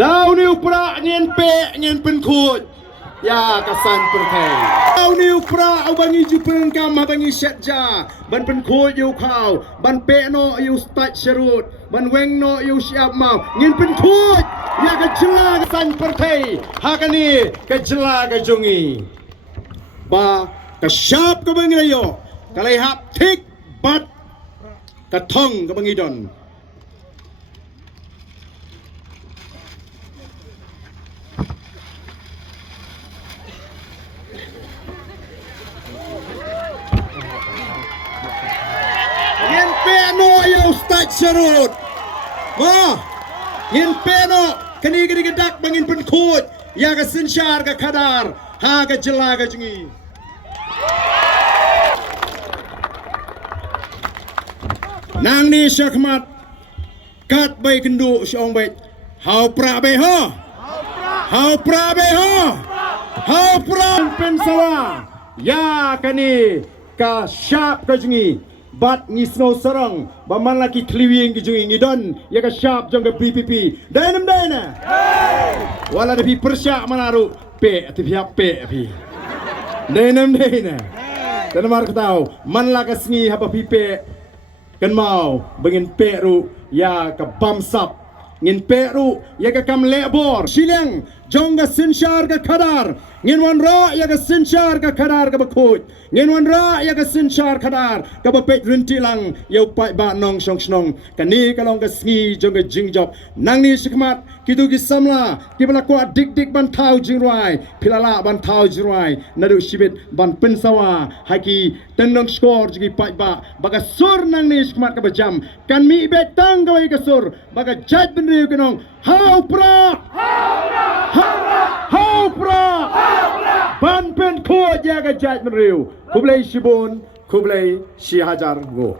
Đau niu pra ngien pe ngien pen khut ya kasan perthai đau niu pra au bangi ju pen kam ha bangi setja ban pen khut yu khau ban pe no yu stat sherut ban weng no yu siap mau ngien pen khut ya ka jela kasan perthai ha kani ka jela ka jungi ba ka syap ka bangi yo kalai hap thik bat ka thong ka bangi don ngin peno yo start serut wah ngin peno kani kani gedak bangin pen khut ya ka sinsyar ka khadar ha ka jela ka jungi nang ni syakmat kat bai kendu syong bai hau pra bai ho hau pra bai ho hau pra pen sawa ya kani ka syap ka jungi bat ngi snow sarang baman laki kliwing ki jungi ngidon ya ka syap jong ka VPP dainam daina wala da pi persyak manaru pe ati piap pe pi dainam daina dan mar ka tau man la ka sngi haba pi pe kan mau bengin pe ru ya ka bamsap ngin pe ru ya ka kam lebor silang jong ka sinsyar ka khadar ngin wan ra ya ka sinsyar ka khadar ka bakut ngin wan ra ya ka sinsyar khadar ka bapet rinti lang ya upai ba nong song snong kani ka long ka sngi jong ka jingjop nang ni sikmat kitu ki samla ki bala ko dik dik ban thau jingrai pilala ban thau jingrai nadu sibit ban pensawa haki tenong skor jigi paitbah baga sur nang ni sikmat ka bajam kan mi betang ka ka sur baga jat ben riu kenong hau pra hau pra ban pen ko ya ka jat ben riu kublai shibun kublai shi hajar go